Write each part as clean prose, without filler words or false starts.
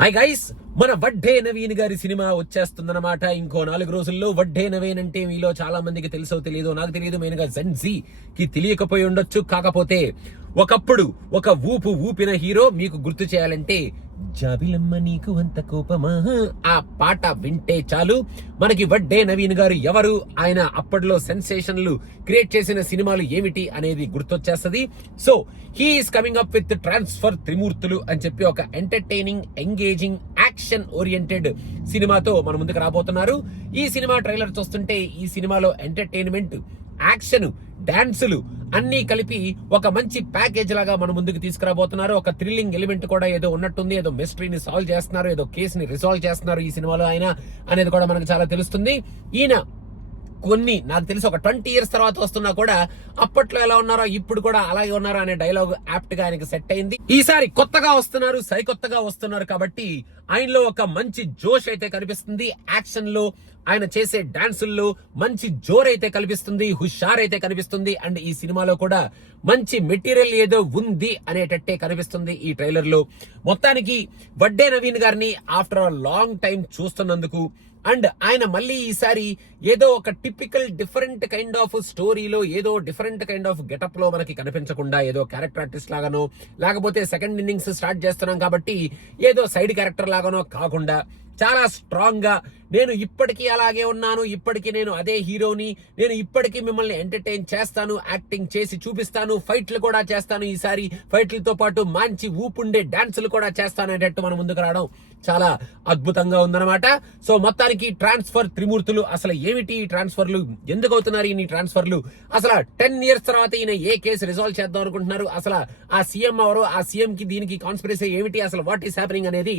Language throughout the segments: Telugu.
హాయ్ గైస్, మన వడ్డే నవీన్ గారి సినిమా వచ్చేస్తుందన్నమాట. ఇంకో 4 రోజుల్లో. వడ్డే నవీన్ అంటే మీలో చాలా మందికి తెలుసో తెలియదో నాకు తెలియదు. మెయిన్ గా జెన్జీ కి తెలియకపోయి ఉండొచ్చు. కాకపోతే ఒకప్పుడు ఒక ఊపిన హీరో మీకు గుర్తు చేయాలంటే జాబిలమ్మ నీకు అంత కోపమా ఆ పాట వింటే చాలు మనకి వడ్డే నవీన్ గారు ఎవరు, ఆయన అప్పట్లో సెన్సేషన్లు క్రియేట్ చేసిన సినిమాలు ఏమిటి అనేది గుర్తొచ్చేస్తది. So he is coming up with transfer త్రిమూర్తులు అని చెప్పి ఒక ఎంటర్టైనింగ్, ఎంగేజింగ్, యాక్షన్ ఓరియంటెడ్ సినిమాతో మన ముందుకు రాబోతున్నారు. ఈ సినిమా ట్రైలర్ చూస్తుంటే ఈ సినిమాలో ఎంటర్టైన్మెంట్, యాక్షన్, డాన్సులు అన్ని కలిపి ఒక మంచి ప్యాకేజ్ లాగా మన ముందుకు తీసుకురాబోతున్నారు. ఒక థ్రిల్లింగ్ ఎలిమెంట్ కూడా ఏదో ఉన్నట్టుంది. ఏదో మిస్టరీని సాల్వ్ చేస్తున్నారు, ఏదో కేసుని రిసాల్వ్ చేస్తున్నారు ఈ సినిమాలో ఆయన అనేది కూడా మనకు చాలా తెలుస్తుంది. ఈయన నాకు తెలిసి ఒక 20 years తర్వాత వస్తున్నా కూడా అప్పట్లో ఎలా ఉన్నారో ఇప్పుడు కూడా అలాగే ఉన్నారో అనే డైలాగ్ యాప్ట్ గా ఆయనకి సెట్ అయింది. ఈసారి కొత్తగా వస్తున్నారు, సరికొత్తగా వస్తున్నారు కాబట్టి ఆయనలో ఒక మంచి జోష్ అయితే కనిపిస్తుంది. యాక్షన్ లో ఆయన చేసే డాన్సుల్లో మంచి జోర్ అయితే కనిపిస్తుంది, హుషార్ అయితే కనిపిస్తుంది. అండ్ ఈ సినిమాలో కూడా మంచి మెటీరియల్ ఏదో ఉంది అనేటట్టే కనిపిస్తుంది ఈ ట్రైలర్ లో. మొత్తానికి వడ్డే నవీన్ గారిని ఆఫ్టర్ అ లాంగ్ టైం చూస్తున్నందుకు అండ్ ఆయన మళ్ళీ ఈసారి ఏదో ఒక టిపికల్ డిఫరెంట్ కైండ్ ఆఫ్ స్టోరీలో ఏదో డిఫరెంట్ కైండ్ ఆఫ్ గెటప్ లో మనకి కనిపించకుండా ఏదో క్యారెక్టర్ ఆర్టిస్ట్ లాగానో లేకపోతే సెకండ్ ఇన్నింగ్స్ స్టార్ట్ చేస్తున్నాం కాబట్టి ఏదో సైడ్ క్యారెక్టర్ లాగానో కాకుండా చాలా స్ట్రాంగ్ గా నేను ఇప్పటికీ అలాగే ఉన్నాను, ఇప్పటికీ నేను అదే హీరోని, నేను ఇప్పటికీ మిమ్మల్ని ఎంటర్టైన్ చేస్తాను, యాక్టింగ్ చేసి చూపిస్తాను, ఫైట్లు కూడా చేస్తాను, ఈసారి ఫైట్లతో పాటు మంచి ఊపుండే డాన్సులు కూడా చేస్తాను అనేటట్టు మనం ముందుకు రావడం చాలా అద్భుతంగా ఉందన్నమాట. సో మొత్తానికి ట్రాన్స్ఫర్ త్రిమూర్తులు అసలు ఏమిటి, ఈ ట్రాన్స్ఫర్లు ఎందుకు అవుతున్నారు, ఈ ట్రాన్స్ఫర్లు అసలు 10 years తర్వాత ఈయన ఏ కేసు రిజాల్వ్ చేద్దాం అనుకుంటున్నారు, అసలు ఆ సీఎం ఎవరు, ఆ సీఎం కి దీనికి కాన్స్పిరసీ ఏమిటి, అసలు వాట్ ఈస్ హ్యాపెనింగ్ అనేది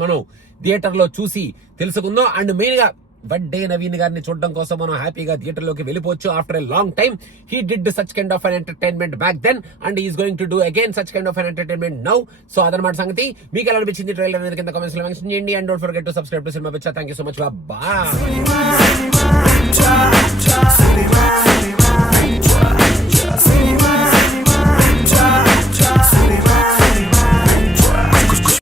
మనం థియేటర్ లో చూసి తెలుసుకుందాం. అండ్ మెయిన్ గా వడ్డే నవీన్ గారిని చూడడం కోసం మనం హ్యాపీగా థియేటర్ లోకి వెళ్ళిపోవచ్చు. After a long time he did such kind of an entertainment back then and is going to do again such kind of an entertainment now. So అదనమాట సంగతి. మీకు ఎలా అనిపించింది ట్రైలర్ అనేది కింద కామెంట్స్ లో మెన్షన్ చేయండి. And don't forget to subscribe to cinema Piccha. Thank you so much. Bye.